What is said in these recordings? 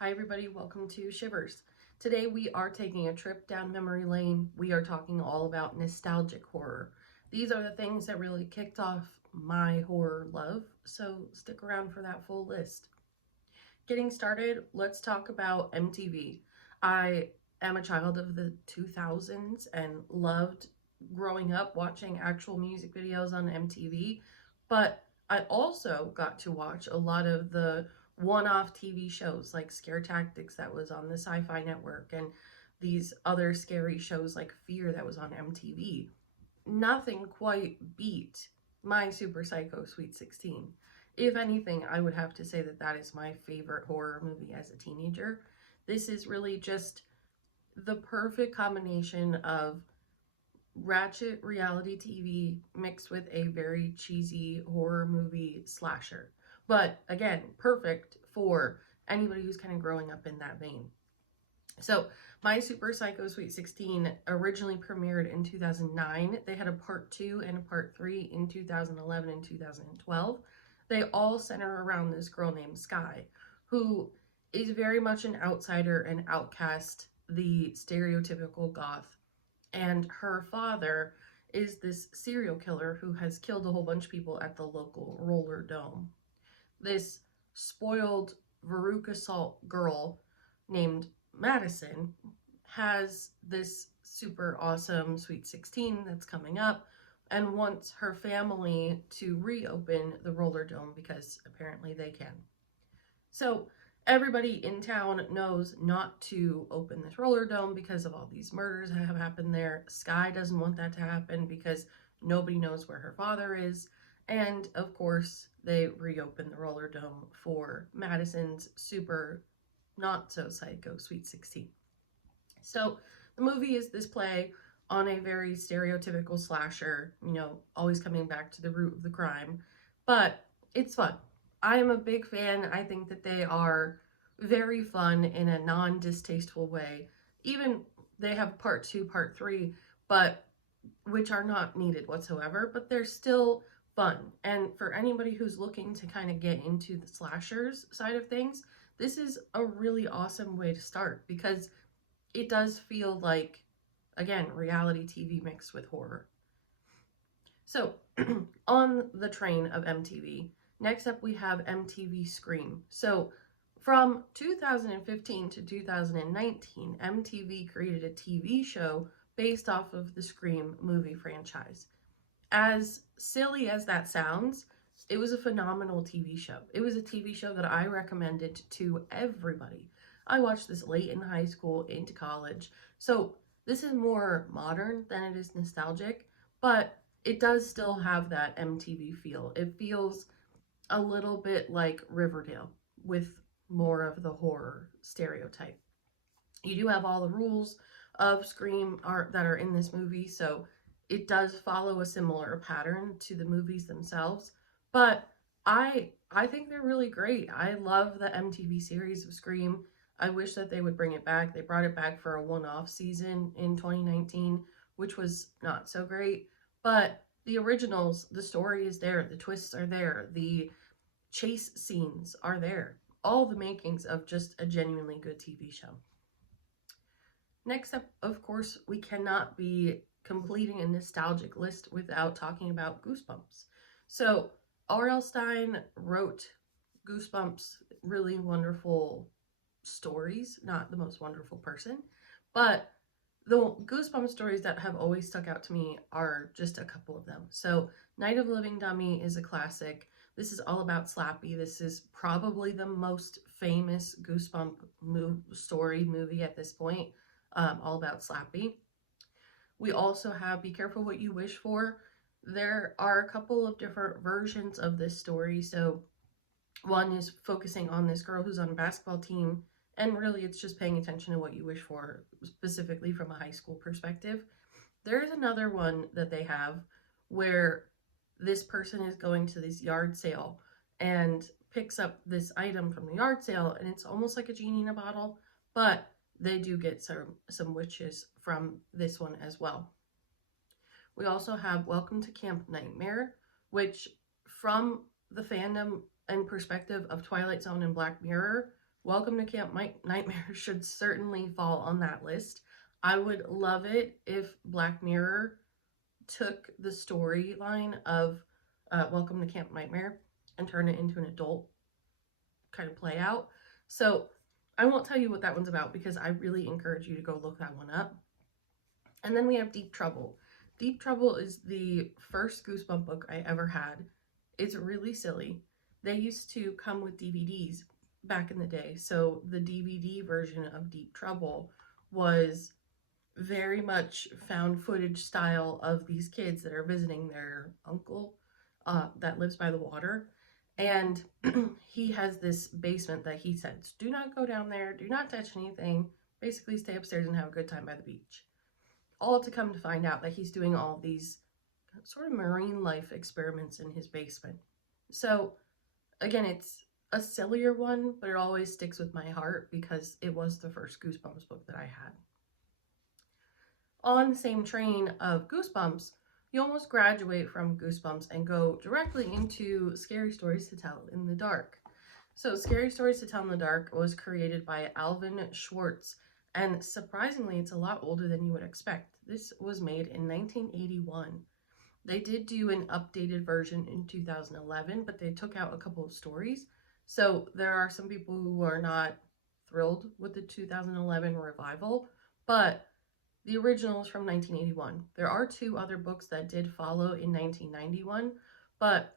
Hi everybody, welcome to Shivers. Today we are taking a trip down memory lane. We are talking all about nostalgic horror. These are the things that really kicked off my horror love, so stick around for that full list. Getting started, let's talk about MTV. I am a child of the 2000s and loved growing up watching actual music videos on MTV, but I also got to watch a lot of the one-off TV shows like Scare Tactics that was on the Sci-Fi Network and these other scary shows like Fear that was on MTV. Nothing quite beat my Super Psycho Sweet 16. If anything, I would have to say that that is my favorite horror movie as a teenager. This is really just the perfect combination of ratchet reality TV mixed with a very cheesy horror movie slasher. But again, perfect for anybody who's kind of growing up in that vein. So, my Super Psycho Sweet 16 originally premiered in 2009. They had a part 2 and a part 3 in 2011 and 2012. They all center around this girl named Sky, who is very much an outsider and outcast, the stereotypical goth. And her father is this serial killer who has killed a whole bunch of people at the local roller dome. This spoiled Veruca Salt girl named Madison has this super awesome Sweet 16 that's coming up and wants her family to reopen the roller dome because apparently they can. So everybody in town knows not to open this roller dome because of all these murders that have happened there. Sky doesn't want that to happen because nobody knows where her father is. And of course, they reopen the roller dome for Madison's super not so psycho Sweet 16. So the movie is this play on a very stereotypical slasher, always coming back to the root of the crime, but it's fun. I am a big fan. I think that they are very fun in a non distasteful way. Even they have part 2, part 3, but which are not needed whatsoever, but they're still fun. And for anybody who's looking to kind of get into the slashers side of things, this is a really awesome way to start because it does feel like, again, reality TV mixed with horror. So, on the train of MTV, next up we have MTV Scream. So, from 2015 to 2019, MTV created a TV show based off of the Scream movie franchise. As silly as that sounds, it was a phenomenal TV show. It was a TV show that I recommended to everybody. I watched this late in high school into college. So this is more modern than it is nostalgic, but it does still have that MTV feel. It feels a little bit like Riverdale with more of the horror stereotype. You do have all the rules of Scream that are in this movie, so it does follow a similar pattern to the movies themselves. But I think they're really great. I love the MTV series of Scream. I wish that they would bring it back. They brought it back for a one-off season in 2019, which was not so great. But the originals, the story is there, the twists are there, the chase scenes are there. All the makings of just a genuinely good TV show. Next up, of course, we cannot be completing a nostalgic list without talking about Goosebumps. So, R.L. Stine wrote Goosebumps, really wonderful stories, not the most wonderful person, but the Goosebumps stories that have always stuck out to me are just a couple of them. So, Night of Living Dummy is a classic. This is all about Slappy. This is probably the most famous Goosebump movie at this point, all about Slappy. We also have Be Careful What You Wish For. There are a couple of different versions of this story. So, one is focusing on this girl who's on a basketball team, and really it's just paying attention to what you wish for, specifically from a high school perspective. There's another one that they have where this person is going to this yard sale and picks up this item from the yard sale, and it's almost like a genie in a bottle, but they do get some witches from this one as well. We also have Welcome to Camp Nightmare, which from the fandom and perspective of Twilight Zone and Black Mirror Welcome to Camp Nightmare should certainly fall on that list. I would love it if Black Mirror took the storyline of Welcome to Camp Nightmare and turned it into an adult kind of play out. So I won't tell you what that one's about because I really encourage you to go look that one up. And then we have Deep Trouble. Deep Trouble is the first Goosebump book I ever had. It's really silly. They used to come with DVDs back in the day. So the DVD version of Deep Trouble was very much found footage style of these kids that are visiting their uncle that lives by the water. And he has this basement that he says, do not go down there, do not touch anything, basically stay upstairs and have a good time by the beach. All to come to find out that he's doing all these sort of marine life experiments in his basement. So, again, it's a sillier one, but it always sticks with my heart because it was the first Goosebumps book that I had. On the same train of Goosebumps, you almost graduate from Goosebumps and go directly into Scary Stories to Tell in the Dark. So Scary Stories to Tell in the Dark was created by Alvin Schwartz, and surprisingly, it's a lot older than you would expect. This was made in 1981. They did do an updated version in 2011, but they took out a couple of stories. So there are some people who are not thrilled with the 2011 revival, but the original is from 1981. There are 2 other books that did follow in 1991, but,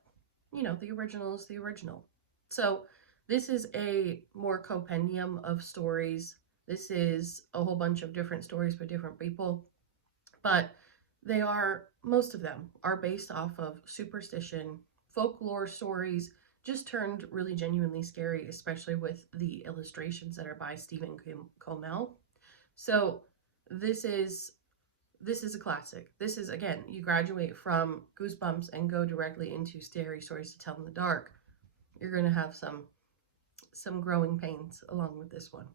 you know, the original is the original. So this is a more compendium of stories. This is a whole bunch of different stories by different people, but most of them are based off of superstition, folklore stories, just turned really genuinely scary, especially with the illustrations that are by Stephen Comell. So this is a classic. This is, again, you graduate from Goosebumps and go directly into Scary Stories to Tell in the Dark. You're going to have some growing pains along with this one.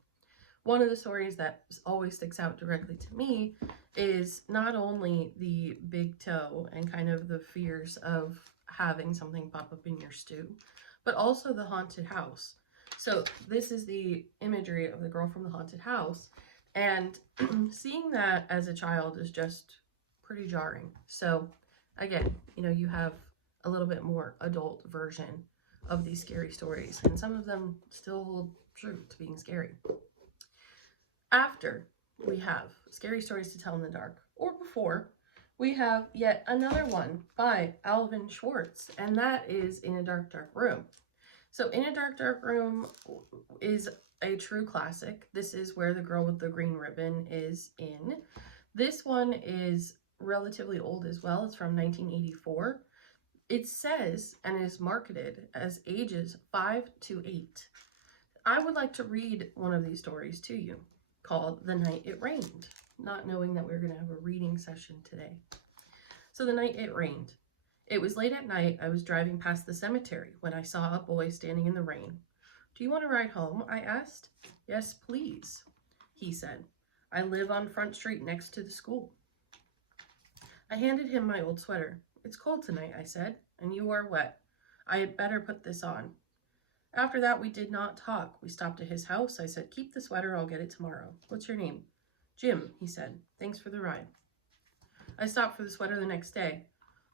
One of the stories that always sticks out directly to me is not only the big toe and kind of the fears of having something pop up in your stew, but also the haunted house. So this is the imagery of the girl from the haunted house. And seeing that as a child is just pretty jarring. So again, you know, you have a little bit more adult version of these scary stories, and some of them still hold true to being scary. After we have Scary Stories to Tell in the Dark, or before, we have yet another one by Alvin Schwartz, and that is In a Dark, Dark Room. So In a Dark, Dark Room is a true classic. This is where the girl with the green ribbon is in. This one is relatively old as well. It's from 1984. It says and is marketed as ages 5 to 8. I would like to read one of these stories to you called The Night It Rained, not knowing that we were going to have a reading session today. So The Night It Rained. It was late at night. I was driving past the cemetery when I saw a boy standing in the rain. Do you want to ride home? I asked. Yes, please, he said. I live on Front Street next to the school. I handed him my old sweater. It's cold tonight, I said, and you are wet. I had better put this on. After that, we did not talk. We stopped at his house. I said, keep the sweater, I'll get it tomorrow. What's your name? Jim, he said. Thanks for the ride. I stopped for the sweater the next day.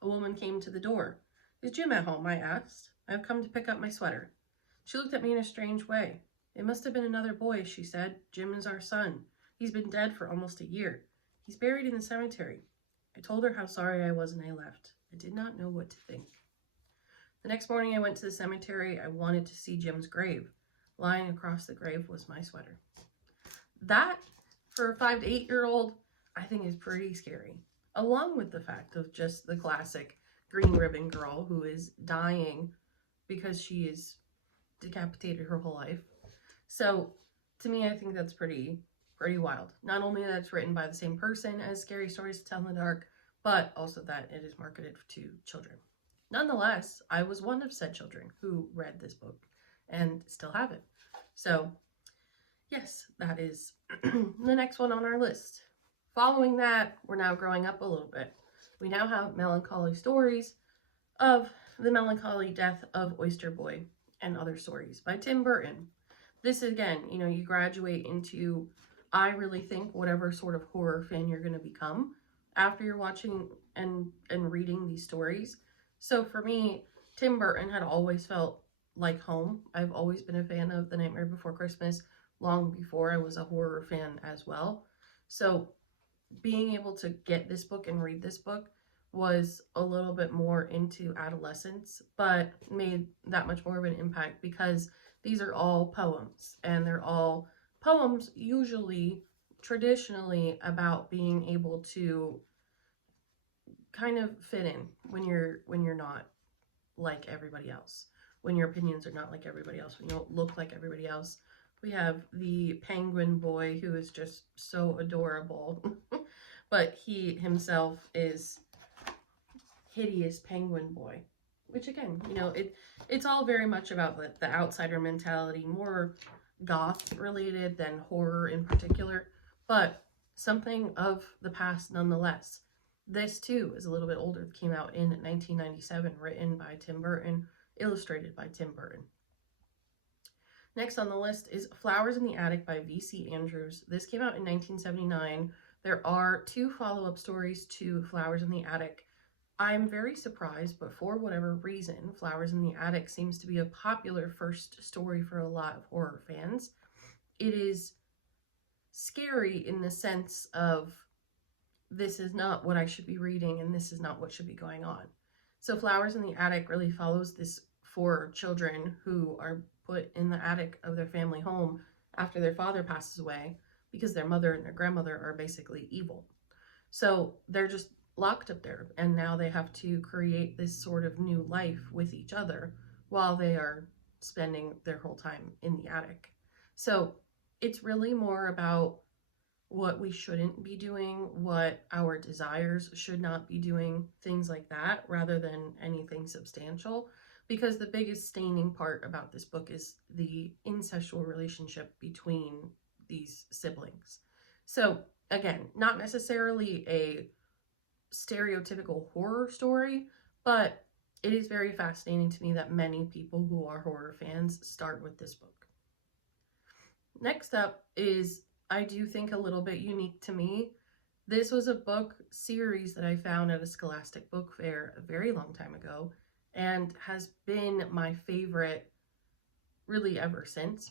A woman came to the door. Is Jim at home? I asked. I have come to pick up my sweater. She looked at me in a strange way. It must have been another boy, she said. Jim is our son. He's been dead for almost a year. He's buried in the cemetery. I told her how sorry I was and I left. I did not know what to think. The next morning I went to the cemetery. I wanted to see Jim's grave. Lying across the grave was my sweater. That, for a 5 to 8-year-old, I think is pretty scary. Along with the fact of just the classic green ribbon girl who is dying because she is decapitated her whole life. So to me, I think that's pretty wild. Not only that it's written by the same person as Scary Stories to Tell in the Dark, but also that it is marketed to children. Nonetheless, I was one of said children who read this book and still have it. So yes, that is the next one on our list. Following that, we're now growing up a little bit. We now have Melancholy Stories of the Melancholy Death of Oyster Boy and Other Stories by Tim Burton. this again, you know, you graduate into, I really think, whatever sort of horror fan you're going to become after you're watching and reading these stories. So for me, Tim Burton had always felt like home. I've always been a fan of The Nightmare Before Christmas long before I was a horror fan as well. So being able to get this book and read this book was a little bit more into adolescence, but made that much more of an impact because these are all poems, and they're all poems usually traditionally about being able to kind of fit in when you're not like everybody else, when your opinions are not like everybody else, when you don't look like everybody else. We have the penguin boy who is just so adorable, but he himself is hideous penguin boy. Which again, you know, it's all very much about the outsider mentality, more goth related than horror in particular, but something of the past nonetheless. This too is a little bit older. It came out in 1997, written by Tim Burton, illustrated by Tim Burton. Next on the list is Flowers in the Attic by V.C. Andrews. This came out in 1979. There are 2 follow-up stories to Flowers in the Attic. I'm very surprised, but for whatever reason, Flowers in the Attic seems to be a popular first story for a lot of horror fans. It is scary in the sense of, this is not what I should be reading and this is not what should be going on. So Flowers in the Attic really follows this 4 children who are put in the attic of their family home after their father passes away because their mother and their grandmother are basically evil. So they're just locked up there, and now they have to create this sort of new life with each other while they are spending their whole time in the attic. So it's really more about what we shouldn't be doing, what our desires should not be doing, things like that, rather than anything substantial. Because the biggest staining part about this book is the incestual relationship between these siblings. So, again, not necessarily a stereotypical horror story, but it is very fascinating to me that many people who are horror fans start with this book. Next up is, I do think, a little bit unique to me. This was a book series that I found at a Scholastic book fair a very long time ago and has been my favorite really ever since.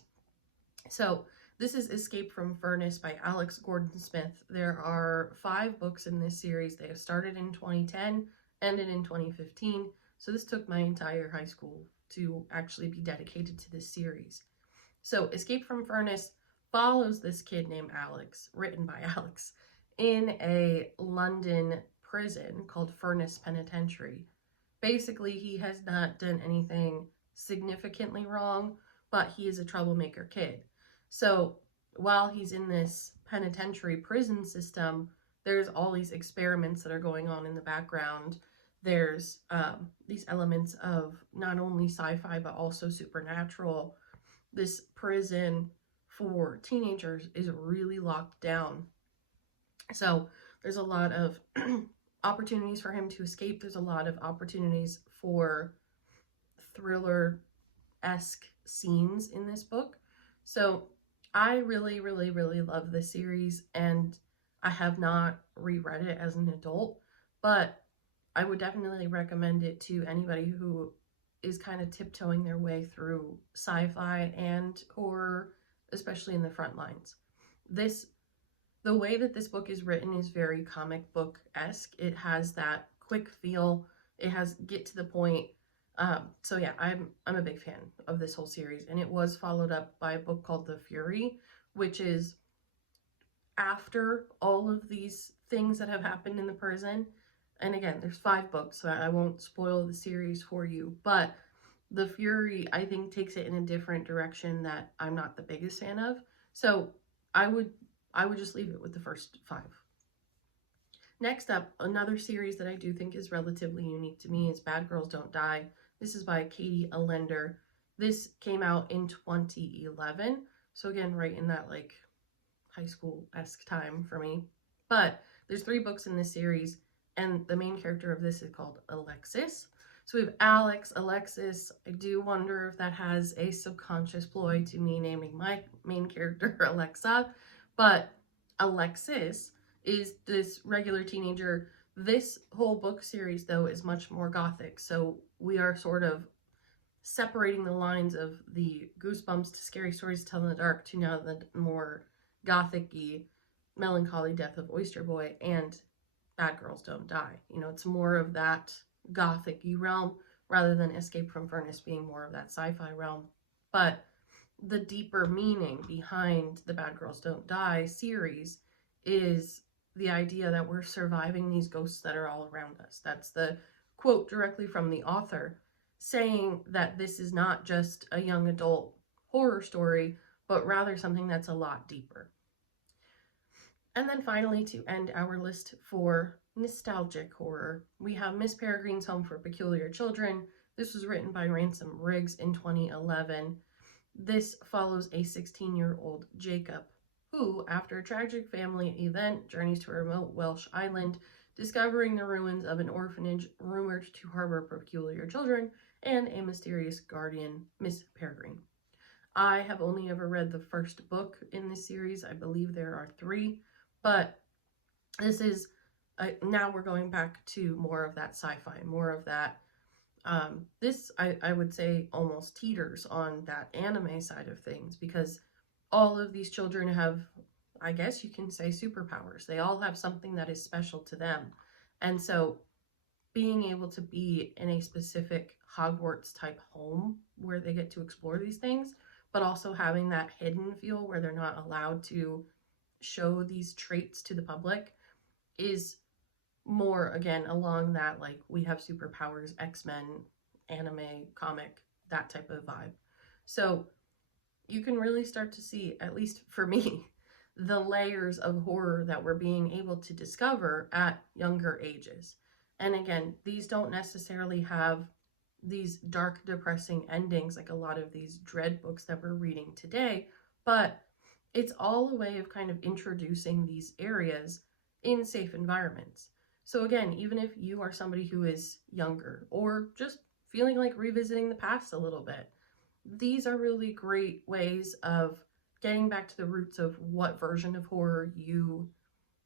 So this is Escape from Furnace by Alex Gordon Smith. There are 5 books in this series. They have started in 2010, ended in 2015. So this took my entire high school to actually be dedicated to this series. So Escape from Furnace follows this kid named Alex, written by Alex, in a London prison called Furnace Penitentiary. Basically, he has not done anything significantly wrong, but he is a troublemaker kid. So while he's in this penitentiary prison system, there's all these experiments that are going on in the background. There's these elements of not only sci-fi but also supernatural. This prison for teenagers is really locked down. So there's a lot of opportunities for him to escape. There's a lot of opportunities for thriller-esque scenes in this book. So I really, really, really love this series, and I have not reread it as an adult, but I would definitely recommend it to anybody who is kind of tiptoeing their way through sci-fi and horror, especially in the front lines. The way that this book is written is very comic book-esque. It has that quick feel. It has get to the point. So yeah, I'm a big fan of this whole series, and it was followed up by a book called The Fury, which is after all of these things that have happened in the prison. And again, there's 5 books, so I won't spoil the series for you, but The Fury, I think, takes it in a different direction that I'm not the biggest fan of. So I would just leave it with the first 5. Next up, another series that I do think is relatively unique to me is Bad Girls Don't Die. This is by Katie Allender. This came out in 2011. So again, right in that like high school-esque time for me. But there's 3 books in this series, and the main character of this is called Alexis. So we have Alex, Alexis. I do wonder if that has a subconscious ploy to me naming my main character Alexa. But Alexis is this regular teenager. This whole book series, though, is much more gothic. So we are sort of separating the lines of the Goosebumps to Scary Stories to Tell in the Dark to now the more gothic-y, melancholy death of Oyster Boy and Bad Girls Don't Die. It's more of that gothic-y realm rather than Escape from Furnace being more of that sci-fi realm. But the deeper meaning behind the Bad Girls Don't Die series is the idea that we're surviving these ghosts that are all around us. That's the quote directly from the author, saying that this is not just a young adult horror story, but rather something that's a lot deeper. And then finally, to end our list for nostalgic horror, we have Miss Peregrine's Home for Peculiar Children. This was written by Ransom Riggs in 2011. This follows a 16-year-old Jacob who, after a tragic family event, journeys to a remote Welsh island, discovering the ruins of an orphanage rumored to harbor peculiar children and a mysterious guardian, Miss Peregrine. I have only ever read the first book in this series. I believe there are 3, but this is now we're going back to more of that sci-fi, more of that. This I would say almost teeters on that anime side of things because all of these children have, I guess you can say, superpowers. They all have something that is special to them, and so being able to be in a specific Hogwarts type home where they get to explore these things, but also having that hidden feel where they're not allowed to show these traits to the public is more, again, along that, like, we have superpowers, X-Men, anime, comic, that type of vibe. So you can really start to see, at least for me, the layers of horror that we're being able to discover at younger ages. And again, these don't necessarily have these dark, depressing endings like a lot of these dread books that we're reading today, but it's all a way of kind of introducing these areas in safe environments. So again, even if you are somebody who is younger or just feeling like revisiting the past a little bit, these are really great ways of getting back to the roots of what version of horror you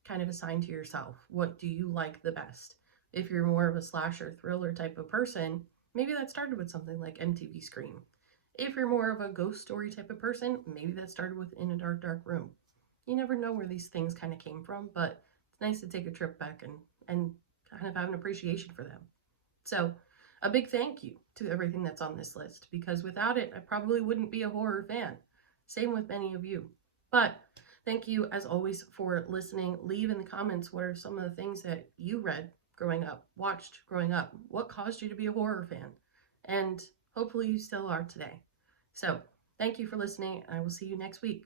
kind of assign to yourself. What do you like the best? If you're more of a slasher thriller type of person, maybe that started with something like MTV Scream. If you're more of a ghost story type of person, maybe that started with In a Dark, Dark Room. You never know where these things kind of came from, but it's nice to take a trip back and kind of have an appreciation for them. So, a big thank you to everything that's on this list, because without it, I probably wouldn't be a horror fan. Same with many of you. But thank you, as always, for listening. Leave in the comments what are some of the things that you read growing up, watched growing up, what caused you to be a horror fan, and hopefully you still are today. So, thank you for listening, and I will see you next week.